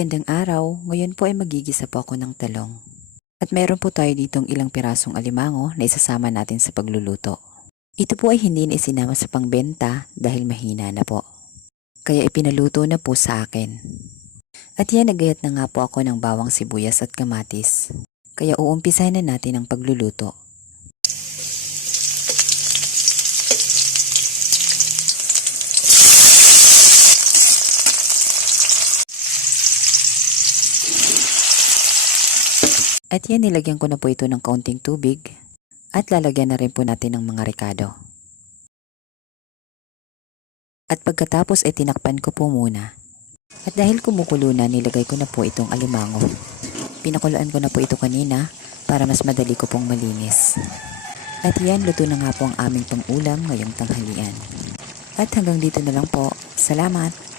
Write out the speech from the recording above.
Magandang araw, ngayon po ay magigisa po ako ng talong. At meron po tayo ditong ilang pirasong alimango na isasama natin sa pagluluto. Ito po ay hindi na isinama sa pangbenta dahil mahina na po. Kaya ipinaluto na po sa akin. At yan, nagayat na nga po ako ng bawang sibuyas at kamatis. Kaya uumpisahan na natin ang pagluluto. At yan, nilagyan ko na po ito ng kaunting tubig at lalagyan na rin po natin ng mga rekado. At pagkatapos ay tinakpan ko po muna. At dahil kumukulo na, nilagay ko na po itong alimango. Pinakuluan ko na po ito kanina para mas madali ko pong malinis. At yan, luto na nga po ang aming pang-ulam ngayong tanghalian. At hanggang dito na lang po. Salamat!